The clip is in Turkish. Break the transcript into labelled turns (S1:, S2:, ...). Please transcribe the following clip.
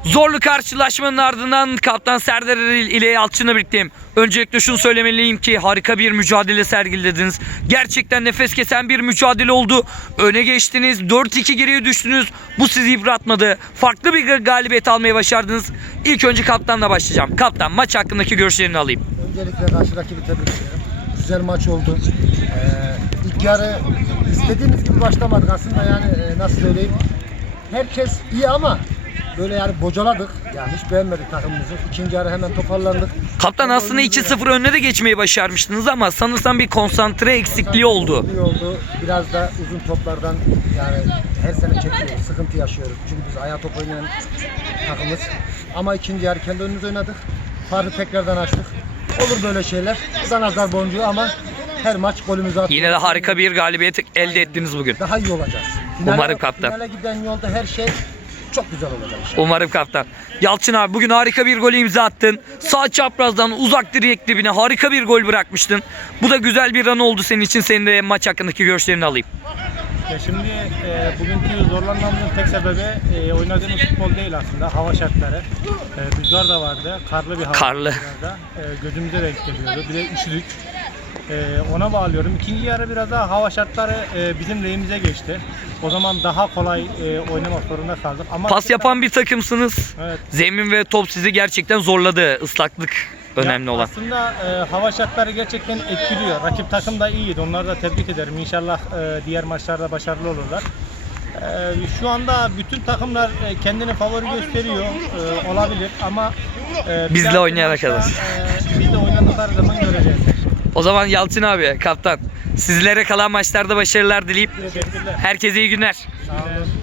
S1: Zorlu karşılaşmanın ardından Kaptan Serdar Eril ile Yalçın'la birlikteyim. Öncelikle şunu söylemeliyim ki harika bir mücadele sergilediniz. Gerçekten nefes kesen bir mücadele oldu. Öne geçtiniz, 4-2 geriye düştünüz. Bu sizi yıpratmadı. Farklı bir galibiyet almayı başardınız. İlk önce kaptanla başlayacağım. Kaptan, maç hakkındaki görüşlerini alayım.
S2: Öncelikle karşı rakibi tebrik ederim. Güzel maç oldu. İlk yarı istediğimiz gibi başlamadık aslında, yani nasıl söyleyeyim. Herkes iyi ama böyle yani bocaladık. Yani hiç beğenmedik takımımızı. İkinci yarı hemen toparlandık.
S1: Kaptan, aslında 2-0 önüne de geçmeyi başarmıştınız ama sanırsam bir konsantre eksikliği oldu.
S2: İyi oldu. Biraz da uzun toplardan yani her sene çekiyoruz, sıkıntı yaşıyoruz. Çünkü biz ayağa top oynayan takımız. Ama ikinci yarı kendi önümüzde oynadık. Farkı tekrardan açtık. Olur böyle şeyler. Bu da nazar boncuğu ama her maç golümüzü atıyoruz.
S1: Yine de harika bir galibiyet elde ettiniz bugün.
S2: Daha iyi olacağız.
S1: Umarım kaptan.
S2: Finale giden yolda her şey çok güzel olacak inşallah.
S1: Umarım kaptan. Yalçın abi, bugün harika bir golü imza attın. Sağ çaprazdan uzak direk dibine harika bir gol bırakmıştın. Bu da güzel bir an oldu senin için. Senin de maç hakkındaki görüşlerini alayım.
S3: Ya şimdi bugünkü zorlanmamızın tek sebebi oynadığımız futbol değil aslında, hava şartları. Rüzgar da vardı, karlı bir hava.
S1: Karlı.
S3: Biraz da, gözümüze denk geliyordu, bir de üşüdük. Ona bağlıyorum. İkinci yarı biraz daha hava şartları bizim lehimize geçti. O zaman daha kolay oynamak zorunda kaldık. Ama
S1: Pas yapan bir takımsınız.
S3: Evet.
S1: Zemin ve top sizi gerçekten zorladı. Islaklık önemli
S3: Ya
S1: olan.
S3: aslında hava şartları gerçekten etkiliyor. Rakip takım da iyiydi. Onları da tebrik ederim. İnşallah diğer maçlarda başarılı olurlar. Şu anda bütün takımlar kendini favori gösteriyor. Olabilir ama
S1: Bizle
S3: bir
S1: oynayana
S3: maçta,
S1: kadar.
S3: Bizle oynadıkları zaman göreceğiz.
S1: O zaman Yalçın abi, kaptan, sizlere kalan maçlarda başarılar dileyip
S3: Teşekkürler.
S1: herkese iyi günler.
S3: Sağ olun.